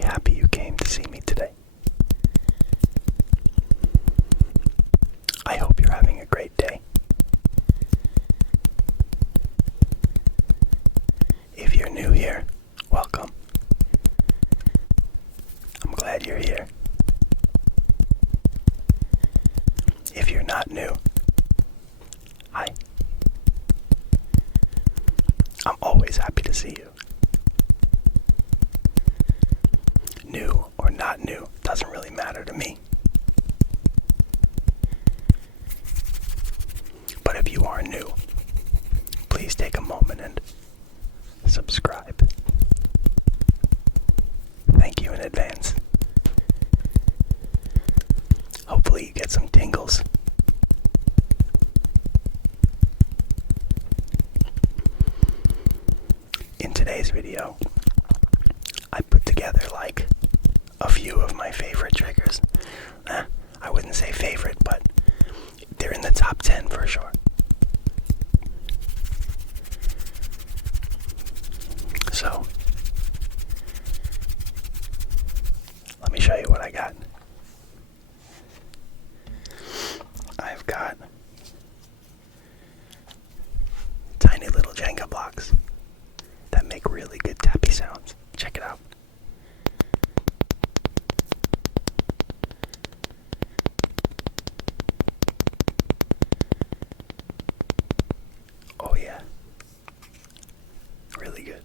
very happy you came to see me today. I hope you're having a great day. If you're new here, welcome. I'm glad you're here. If you're not new, hi. I'm always happy to see you. New or not new doesn't really matter to me. But if you are new, please take a moment and subscribe. Thank you in advance. Hopefully you get some tingles. In today's video, I put together like a few of my favorite triggers. I wouldn't say favorite, but they're in the top 10 for sure. So, let me show you what I got. I've got tiny little Jenga blocks that make really good tappy sounds. Check it out. Oh yeah, really good.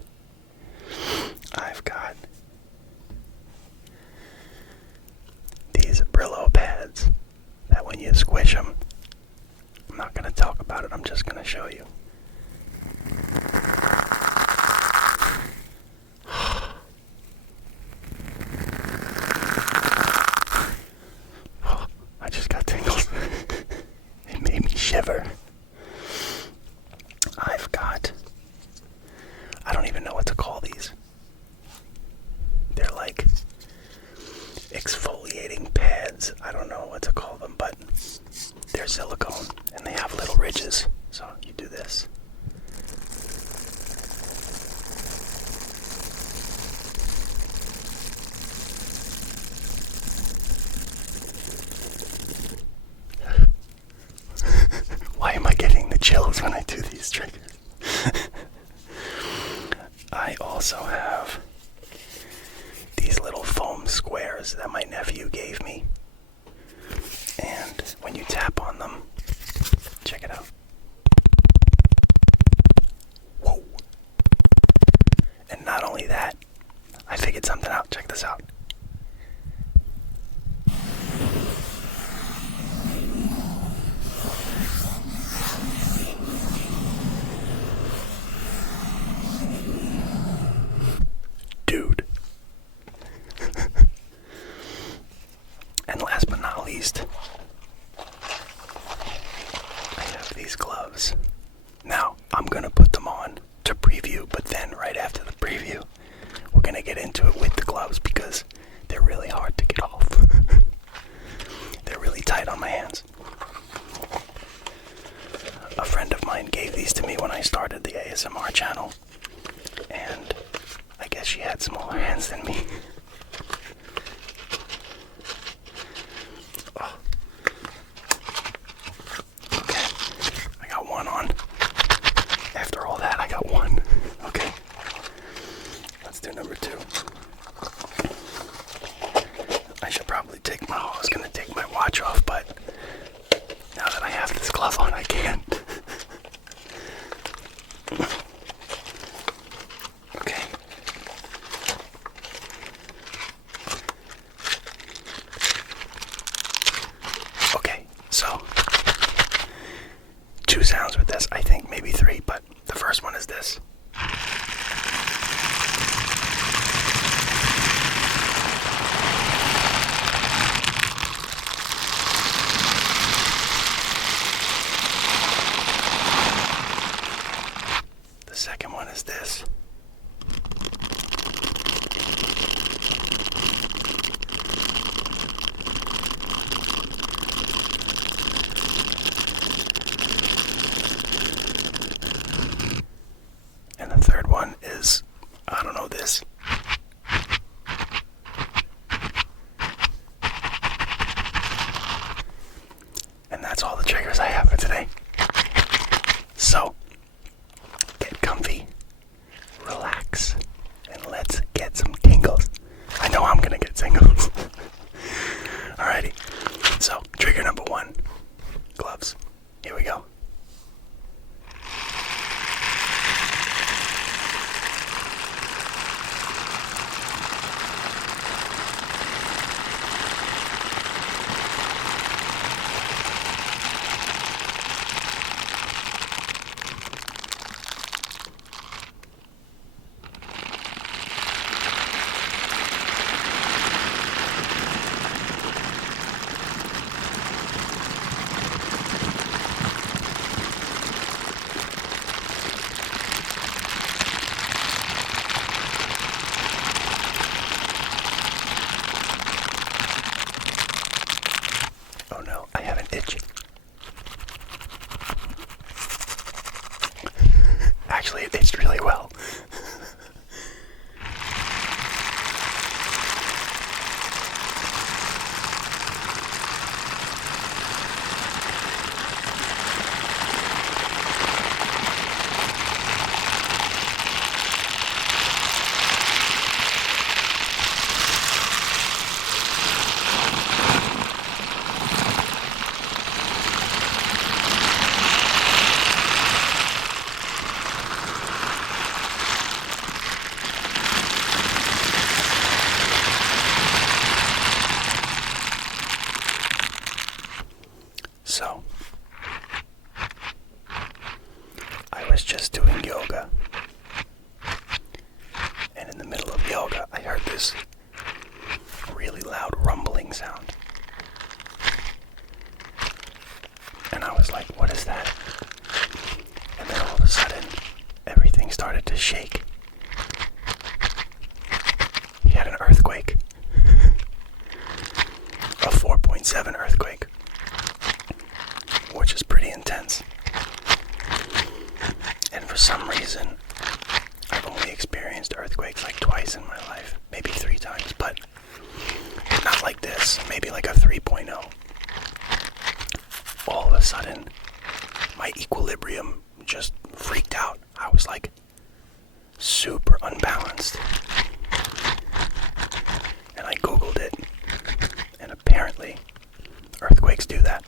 I've got these Brillo Pads that when you squish them, I'm not going to talk about it, I'm just going to show you. I just got tingles. It made me shiver. I've got, I don't even know what to call these. They're like exfoliating pads. I don't know what to call them, but they're silicone and they have little ridges. So you do this. Why am I getting the chills when I do these triggers? I also have these little foam squares that my nephew gave me. And when you tap on them, check it out. Whoa. And not only that, I figured something out. Check this out. Dude. And last but not least, I have these gloves. Now, I'm gonna put them on to preview, but then right after the preview, we're gonna get into it with the gloves because they're really hard to get off. They're really tight on my hands. A friend of mine gave these to me when I started the ASMR channel, and I guess she had smaller hands than me. Oh. Okay, I got one on. After all that, I got one. Okay, let's do number 2. I should probably I was gonna take my watch off, but now that I have this glove on, I can't. Okay. relax and let's get some tingles. I know I'm gonna get tingles. Alrighty, so trigger number 1, gloves. Here we go. Oh no, I have an itch. Actually, it itched really well. So, I was just doing yoga, and in the middle of yoga, I heard this really loud rumbling sound. And I was like, what is that? And then all of a sudden, everything started to shake. We had an earthquake. A 4.7 earthquake. Which is pretty intense. And for some reason, I've only experienced earthquakes like twice in my life, maybe 3 times, but not like this, maybe like a 3.0. All of a sudden, my equilibrium just freaked out. I was like super unbalanced. And I Googled it, and apparently earthquakes do that.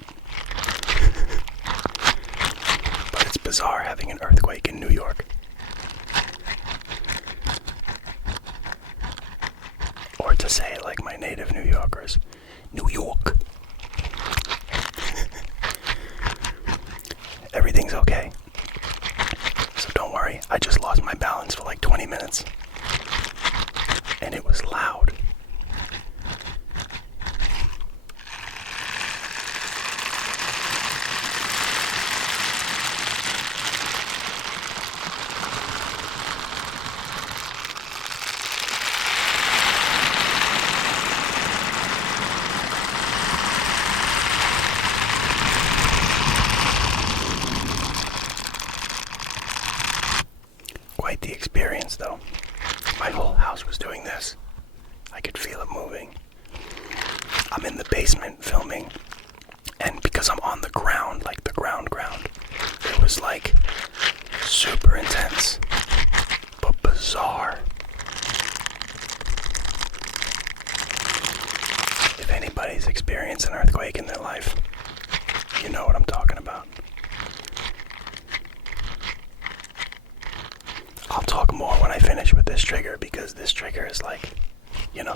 But it's bizarre having an earthquake in New York. Or to say it like my native New Yorkers, New York. Everything's okay. So don't worry, I just lost my balance for like 20 minutes. And it was loud. Quite the experience, though. My whole house was doing this. I could feel it moving. I'm in the basement filming, and because I'm on the ground, like the ground, it was like super intense, but bizarre. If anybody's experienced an earthquake in their life, you know what I'm talking about. I'll talk more when I finish with this trigger, because this trigger is like, you know.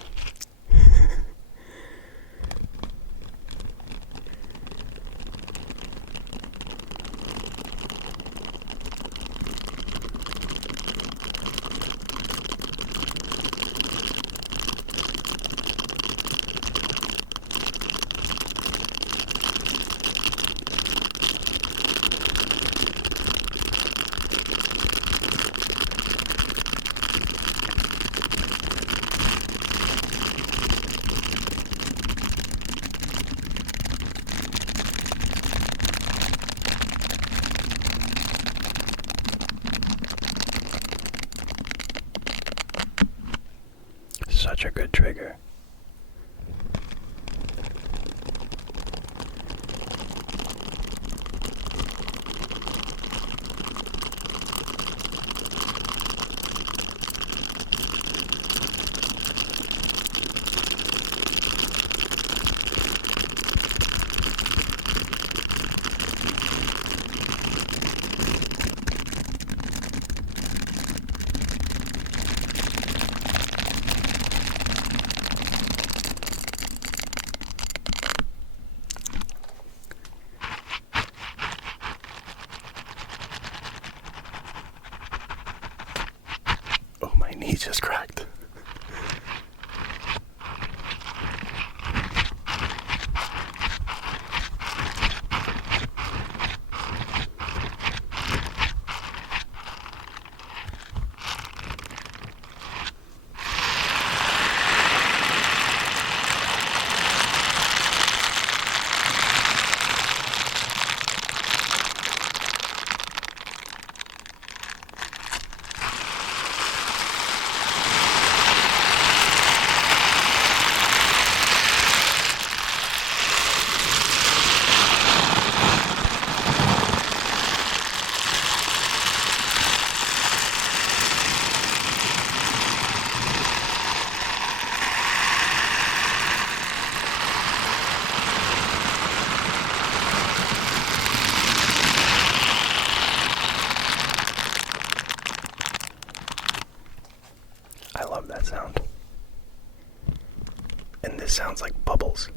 Such a good trigger. he's just cracked. I love that sound. And this sounds like bubbles.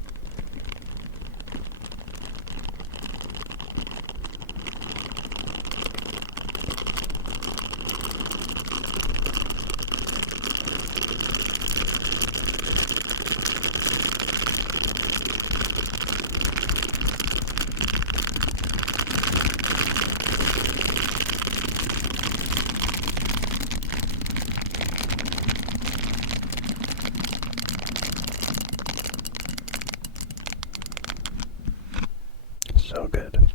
So good.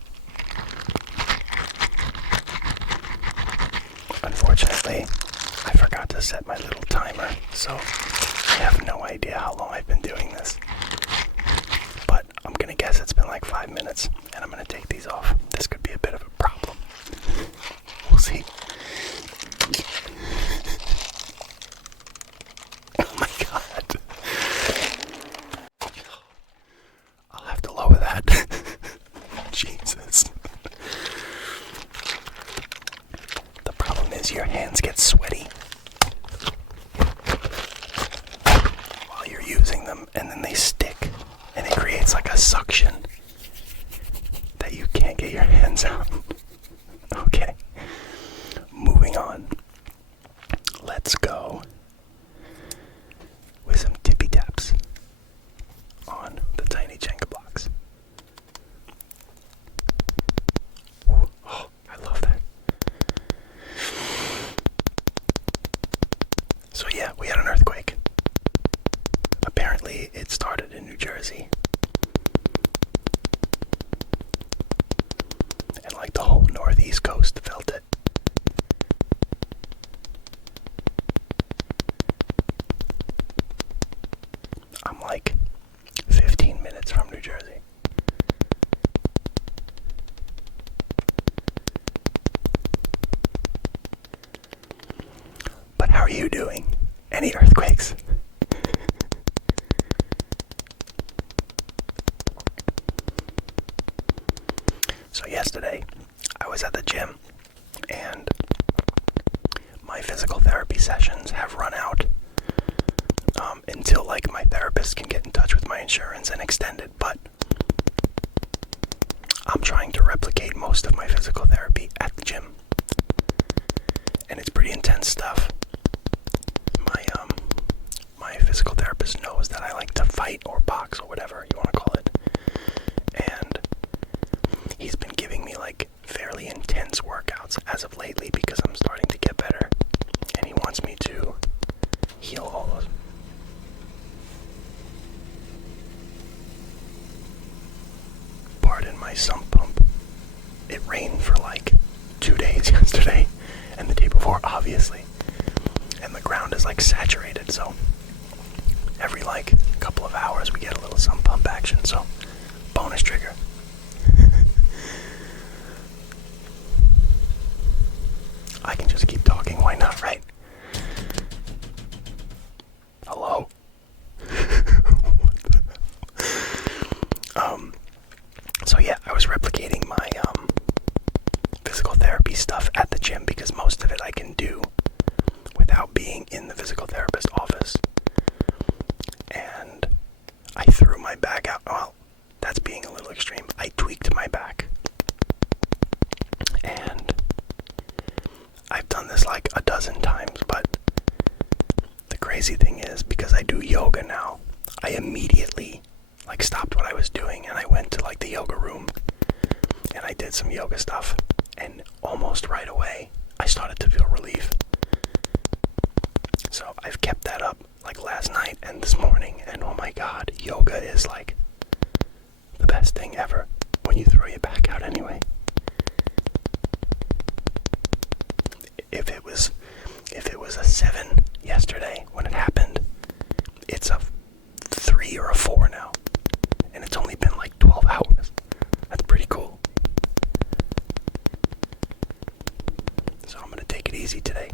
Unfortunately, I forgot to set my little timer, so I have no idea how long I've been doing this. But I'm gonna guess it's been like 5 minutes, and I'm gonna take these off. This could be a bit of a problem. We'll see. Oh my god. I'll have to lower that. Jesus. The problem is your hands get sweaty while you're using them, and then they stick, and it creates like a suction that you can't get your hands out. Okay. Moving on. Let's go with some tippy taps on the tiny Jenga blocks. Oh, I love that. So yeah, we had an earthquake. Apparently it started in New Jersey. And like the whole northeast coast felt it. I'm like 15 minutes from New Jersey. But how are you doing? Any earthquakes? So yesterday, I was at the gym, and my physical therapy sessions have run out until like my therapist can get in touch with my insurance and extend it. But I'm trying to replicate most of my physical therapy at the gym, and it's pretty intense stuff. My physical therapist knows that I like to fight or box or whatever you want to call it, and he's been giving me like fairly intense workouts as of lately because I'm starting to get better, and he wants me to heal all those. Pardon my sump pump. It rained for like 2 days yesterday and the day before, obviously, and the ground is like saturated, so every like couple of hours we get a little sump pump action. So bonus trigger. I can just keep talking, why not, right? Hello? What the hell? So yeah, I was replicating my physical therapy stuff at the gym because most of it I can do without being in the physical therapist office. And I threw my back out. Well, that's being a little extreme. I tweaked my back. And I've done this crazy thing is, because I do yoga now, I immediately like stopped what I was doing and I went to like the yoga room and I did some yoga stuff, and almost right away I started to feel relief. So I've kept that up like last night and this morning, and oh my god, yoga is like the best thing ever when you throw your back out anyway. If it was a 7 yesterday when it happened, it's a 3 or a 4 now. And it's only been like 12 hours. That's pretty cool. So I'm gonna take it easy today.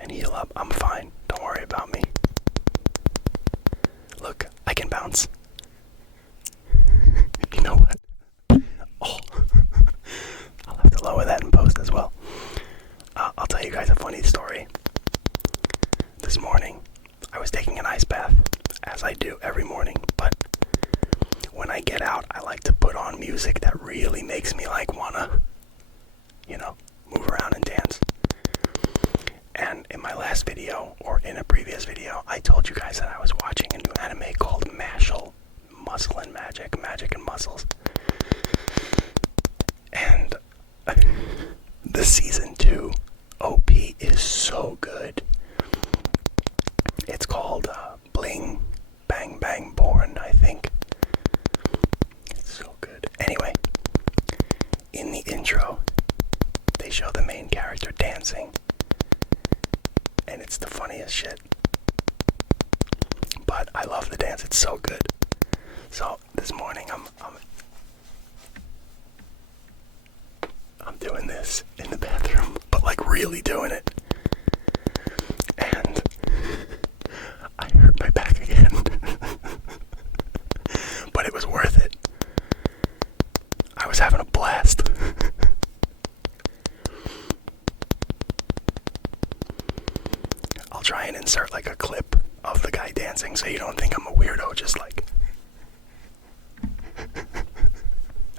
And heal up. I'm fine. Don't worry about me. Look, I can bounce. You know what? Oh. I'll have to lower that in post as well. I'll tell you guys a funny story. This morning, I was taking an ice bath, as I do every morning, but when I get out, I like to put on music that really makes me like wanna, move around and dance. And in my last video, or in a previous video, I told you guys that I was watching a new anime called Muscle and Magic, Magic and Muscles. And the season 2 OP is so good. It's called Bling Bang Bang Born, I think. It's so good. Anyway, in the intro, they show the main character dancing, and it's the funniest shit. But I love the dance. It's so good. So this morning, I'm doing this in the bathroom, but like really doing it. And I hurt my back again. But it was worth it. I was having a blast. I'll try and insert like a clip of the guy dancing so you don't think I'm a weirdo just like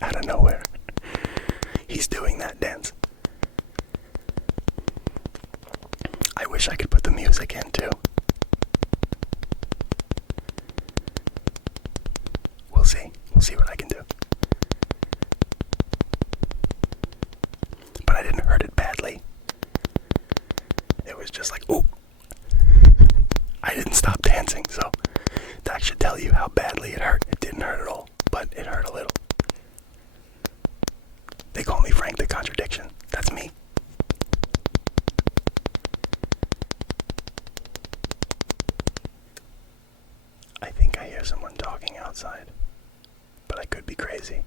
out of nowhere. He's doing that dance. I wish I could put the music in too. We'll see. We'll see what I can do. But I didn't hurt it badly. It was just like, ooh. I didn't stop dancing, so that should tell you how badly it hurt. It didn't hurt at all, but it hurt a little. They call me Frank the Contradiction. That's me. I think I hear someone talking outside, but I could be crazy.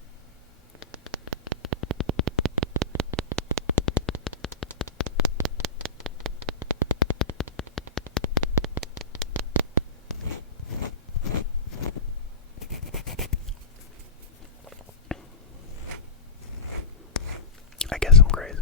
I guess I'm crazy.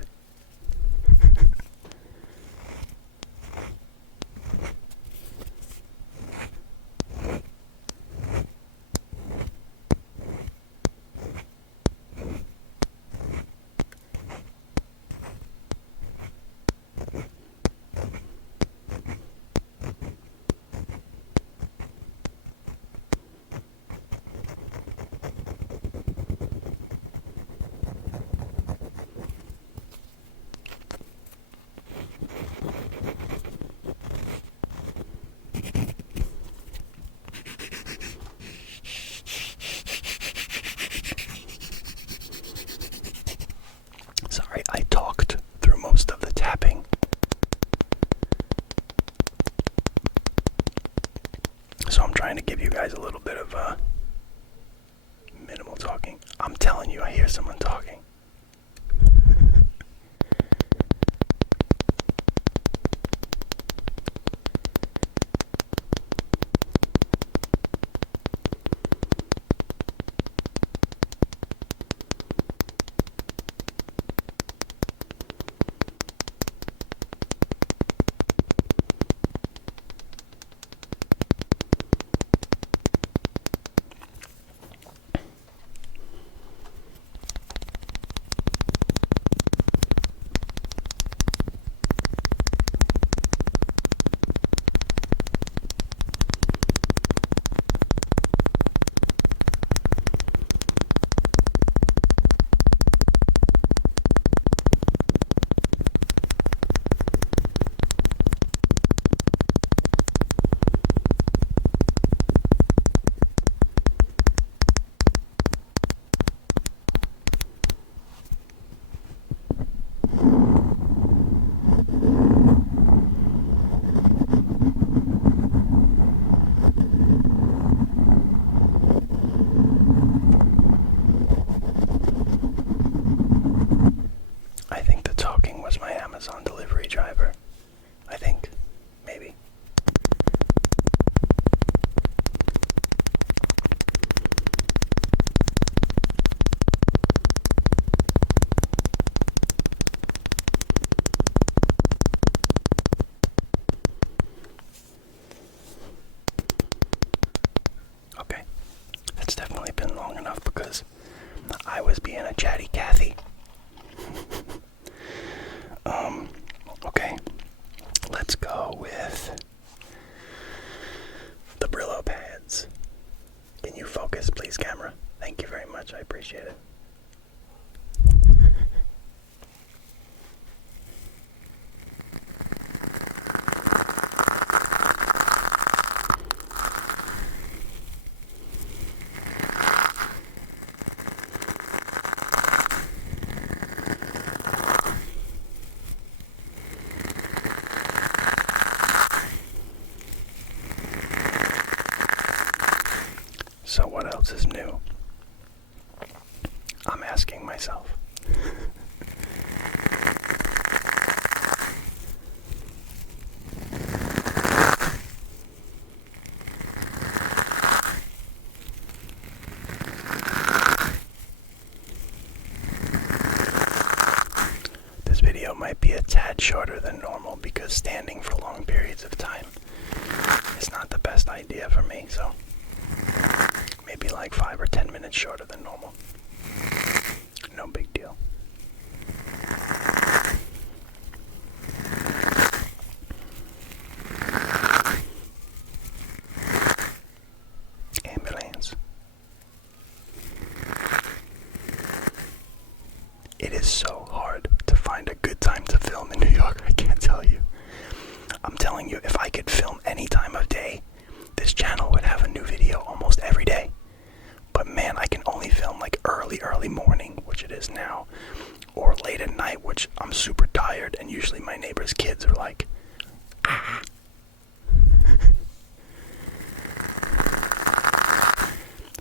Sorry, I talked through most of the tapping. So I'm trying to give you guys a little bit of minimal talking. I'm telling you, I hear someone talking. go with the Brillo Pads. Can you focus, please, camera? Thank you very much. I appreciate it. So what else is new? I'm asking myself. This video might be a tad shorter than normal because standing for long periods of time is not the best idea for me, so maybe like 5 or 10 minutes shorter than normal. No big deal. Ambulance. It is so hard to find a good time to film in New York, I can't tell you. I'm telling you, if I could film any time of day, this channel would have a new video almost every day. But man, I can only film like early morning, which it is now, or late at night, which I'm super tired, and usually my neighbor's kids are like, ah.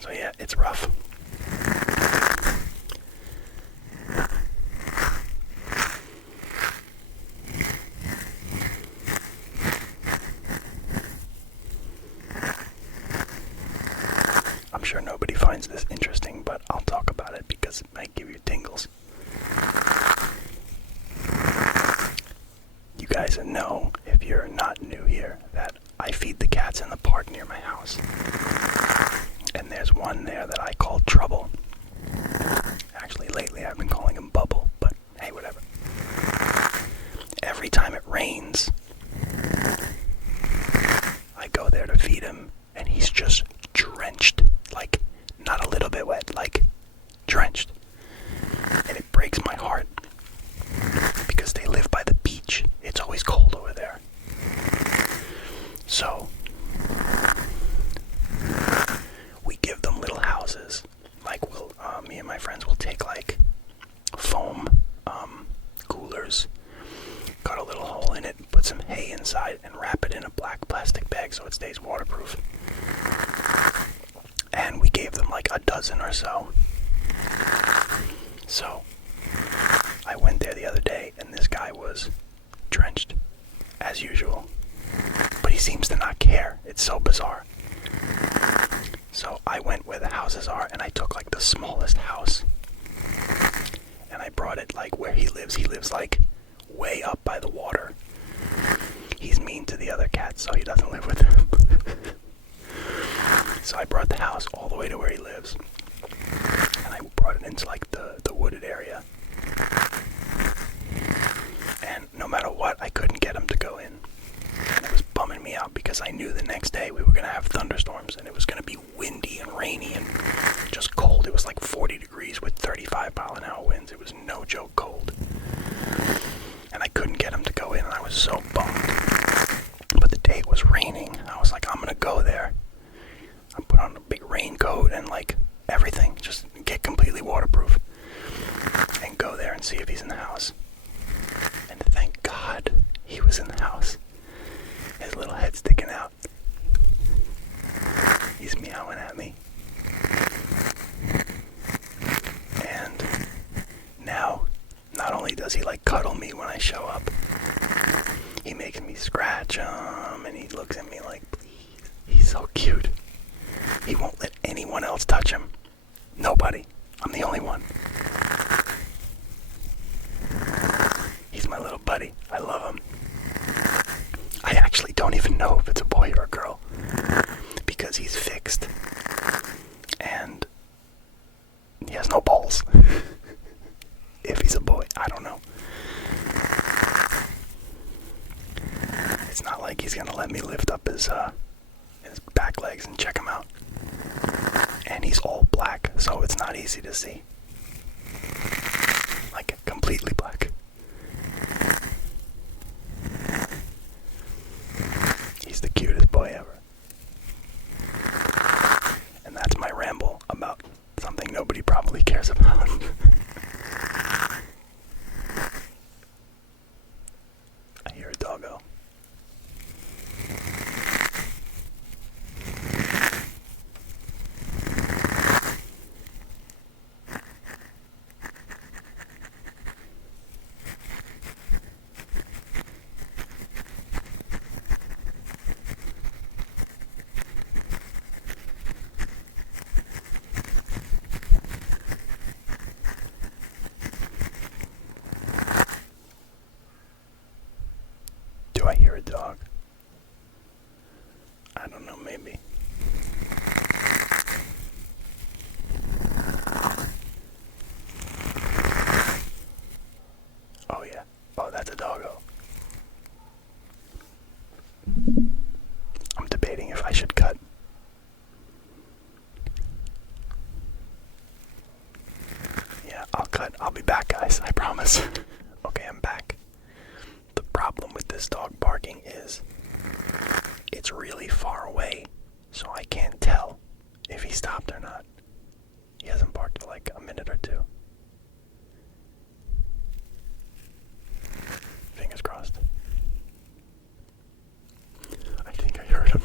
So yeah, it's rough. I'm sure nobody finds this interesting, but I'll talk about it because it might give you tingles. You guys know, if you're not new here, that I feed the cats in the park near my house. And there's one there that I call Trouble. Actually, lately I've been calling him Bubble, but hey, whatever. Every time it rains, I go there to feed him, and he's just drenched. Like, not a little bit wet, like, drenched. And it breaks my heart, because they live by the beach. It's always cold over there. So, we give them little houses. Like, me and my friends will take, like, foam coolers, cut a little hole in it, put some hay inside, and wrap it in a black plastic bag so it stays waterproof. And we gave them like a dozen or so. So, I went there the other day, and this guy was drenched, as usual. But he seems to not care. It's so bizarre. So, I went where the houses are, and I took like the smallest house. And I brought it like where he lives. He lives like way up by the water. He's mean to the other cats, so he doesn't live with them. So I brought the house all the way to where he lives, and I brought it into like the wooded area. And no matter what, I couldn't get him to go in. And it was bumming me out because I knew the next day we were going to have thunderstorms, and it was going to be windy and rainy and just cold. It was like 40 degrees with 35-mile-an-hour winds. It was no joke cold. And I couldn't get him to go in, and I was so bummed. But the day it was raining, I was like, I'm going to go there. I put on a big raincoat and like everything, just get completely waterproof, and go there and see if he's in the house. And thank God he was in the house. His little head sticking out. He's meowing at me. And now, not only does he like cuddle me when I show up, he makes me scratch him, and he looks at me like, please. He's so cute. He won't let anyone else touch him. Nobody. I'm the only one. He's my little buddy. I love him. I actually don't even know if it's a boy or a girl, because he's fixed. And he has no balls. If he's a boy, I don't know. It's not he's gonna let me lift up his back legs and check him out. And he's all black, so it's not easy to see. Like, completely black. He's the cutest boy ever. And that's my ramble about something nobody probably cares about. I hear a doggo. Do I hear a dog? I don't know, maybe. Oh yeah. Oh, that's a doggo. I'm debating if I should cut. Yeah, I'll cut. I'll be back, guys. I promise. Okay, I'm back. The problem with this dog barking is it's really far away, so I can't tell if he stopped or not. He hasn't barked for like a minute or two. Fingers crossed. I think I heard him.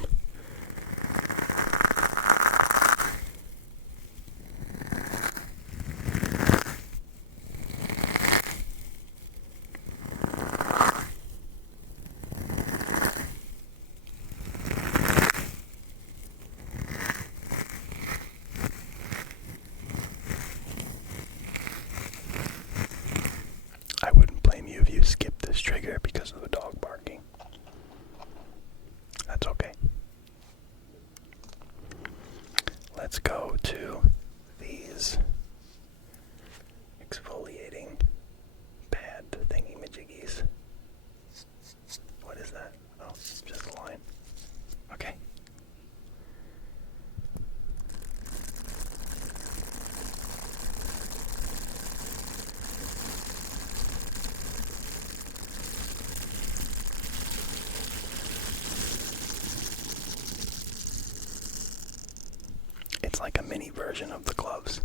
I wouldn't blame you if you skipped this trigger because of the dog barking. That's okay. Let's go to these exfoliating pad thingy-majiggies. What is that? Oh, it's just a line. Okay. It's like a mini version of the gloves.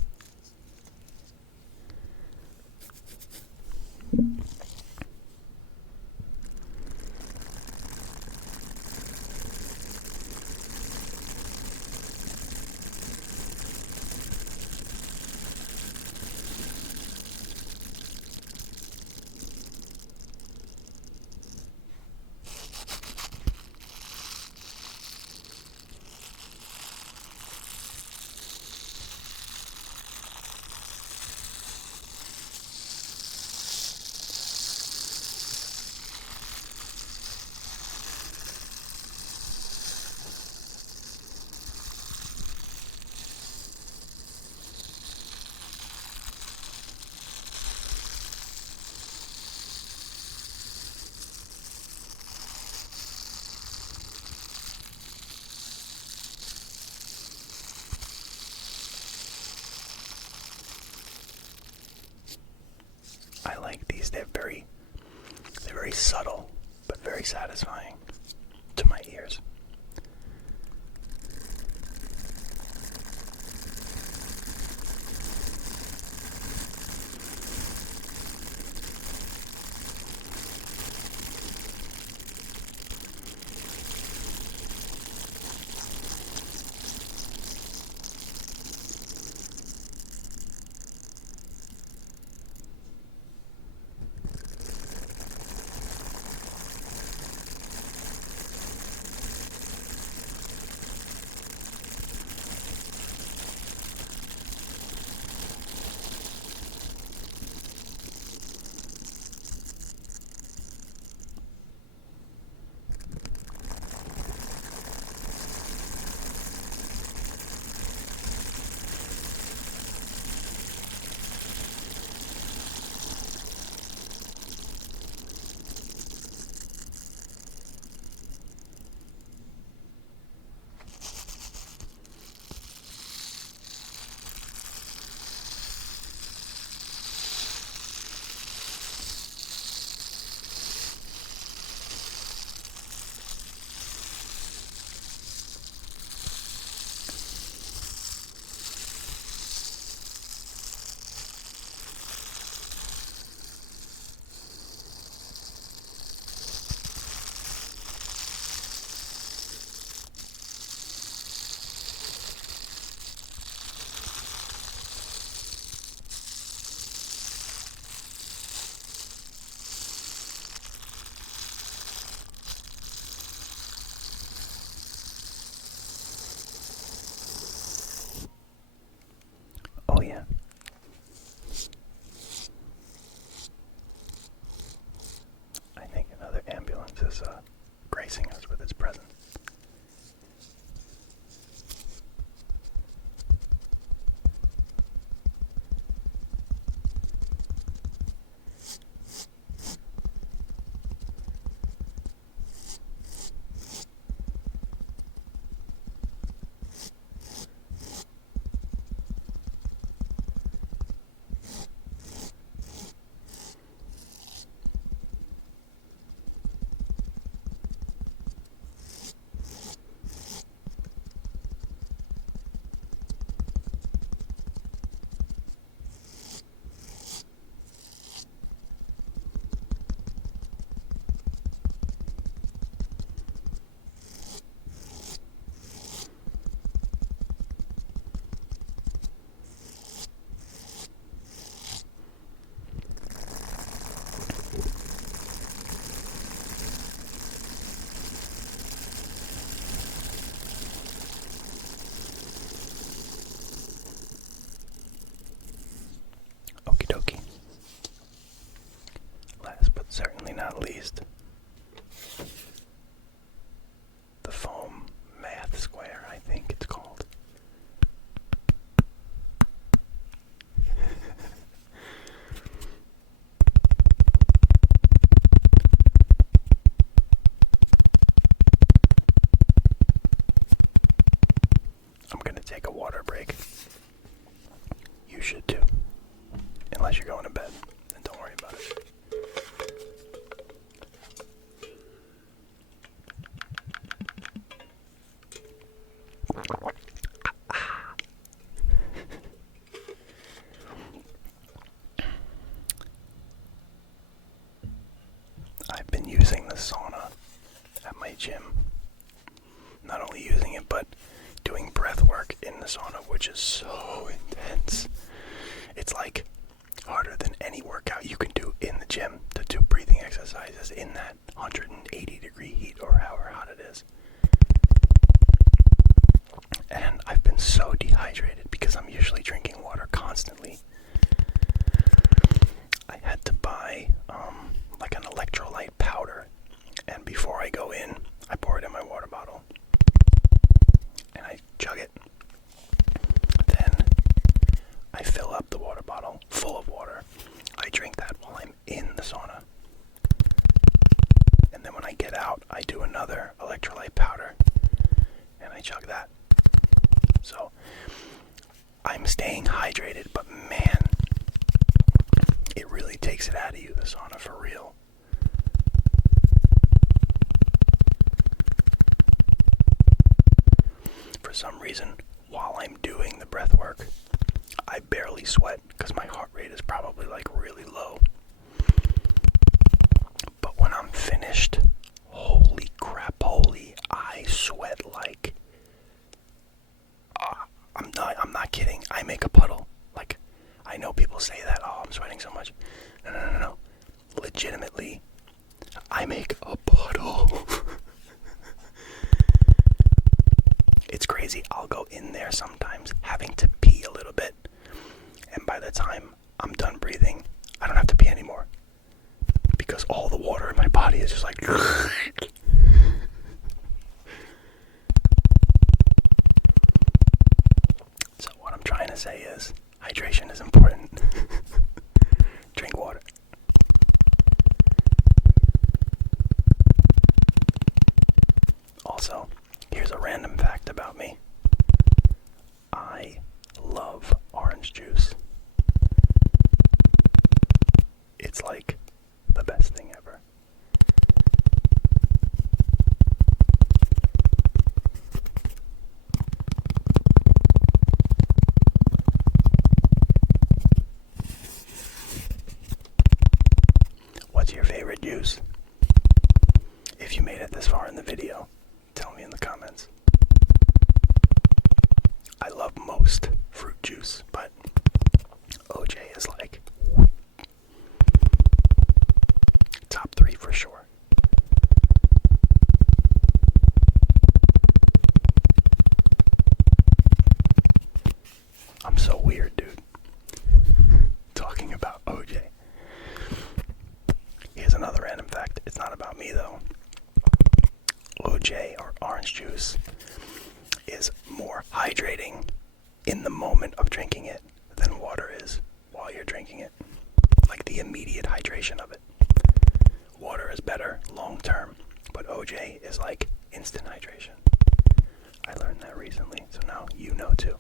I like these. They're very subtle, but very satisfying to my ears. keeps us gracing us with its presence. Okie dokie. Last but certainly not least, the foam math square, I think it's called. I'm gonna take a water break. You should too. Unless you're going to bed, then don't worry about it. I've been using the sauna at my gym. Not only using it, but doing breath work in the sauna, which is so intense. It's like harder than any workout you can do in the gym to do breathing exercises in that 180-degree heat or however hot it is. And I've been so dehydrated because I'm usually drinking water constantly. I had to buy like an electrolyte powder, and before I go in, I pour it in my water bottle and I chug it. Then I fill up the water bottle full of water. I drink that while I'm in the sauna. And then when I get out, I do another electrolyte powder and I chug that. So I'm staying hydrated, but man, it really takes it out of you, the sauna, for real. For some reason, while I'm doing the breath work, I barely sweat because my heart rate is probably like really low. But when I'm finished, holy crap, I sweat like, I'm not kidding. I make a puddle. Like, I know people say that, oh, I'm sweating so much. No. Legitimately, I make a puddle. It's crazy. I'll go in there sometimes having to pee a little bit, and by the time I'm done breathing, I don't have to pee anymore because all the water in my body is just like So what I'm trying to say is hydration is important. Drink water. Also, here's a random fact about me. I love orange juice. It's like the best thing ever. What's your favorite juice? If you made it this far in the video, tell me in the comments. I love most fruit juice, but OJ is like top 3 for sure. I'm so weird, dude. Talking about OJ. Here's another random fact. It's not about me, though. in the moment of drinking it than water is while you're drinking it. Like the immediate hydration of it. Water is better long term, but OJ is like instant hydration. I learned that recently, so now you know too.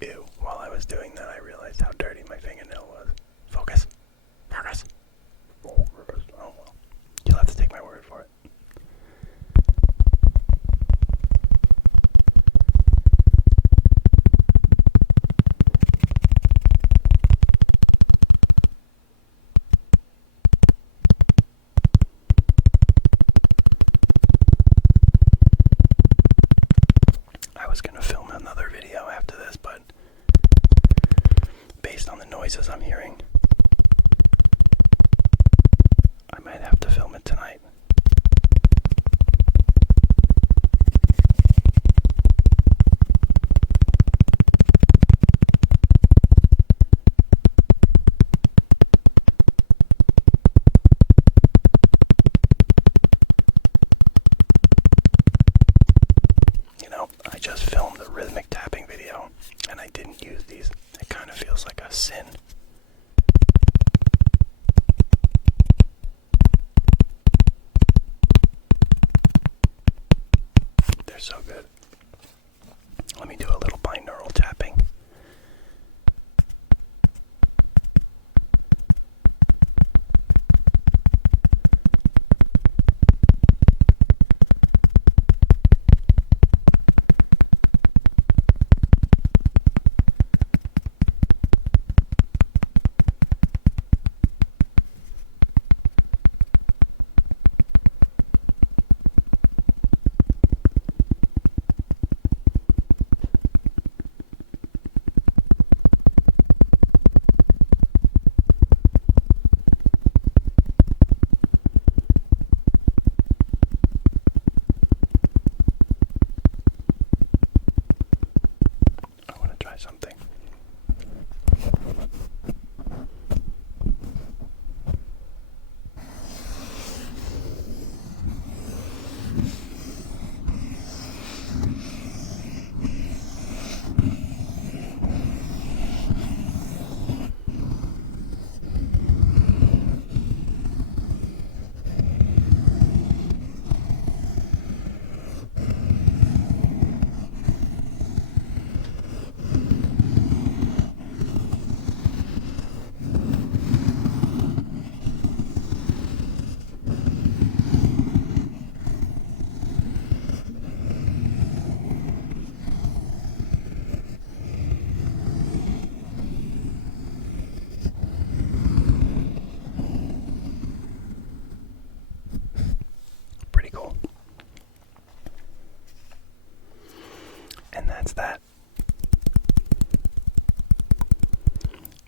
Ew, while I was doing that, I realized how dirty my fingernail was. Focus. Focus. Oh well. You'll have to take my word for it. I was gonna film another video after this, but based on the noises I'm hearing, I might have to film it tonight. You know, I just filmed a rhythmic tapping video and I didn't use these. It kind of feels like a sin. They're so good. Let me do a little binaural tapping. Something. And that's that.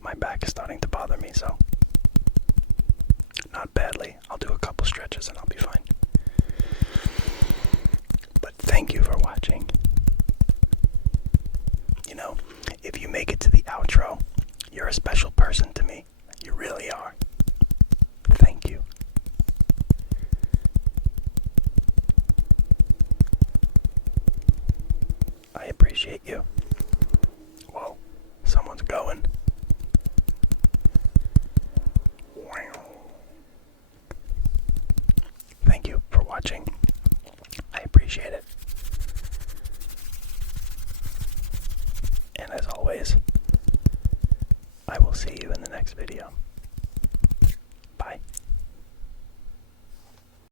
My back is starting to bother me, so not badly. I'll do a couple stretches and I'll be fine. But thank you for watching. You know, if you make it to the outro, you're a special person to me. You really are. Thank you. I appreciate you. Whoa, someone's going. Thank you for watching. I appreciate it. And as always, I will see you in the next video.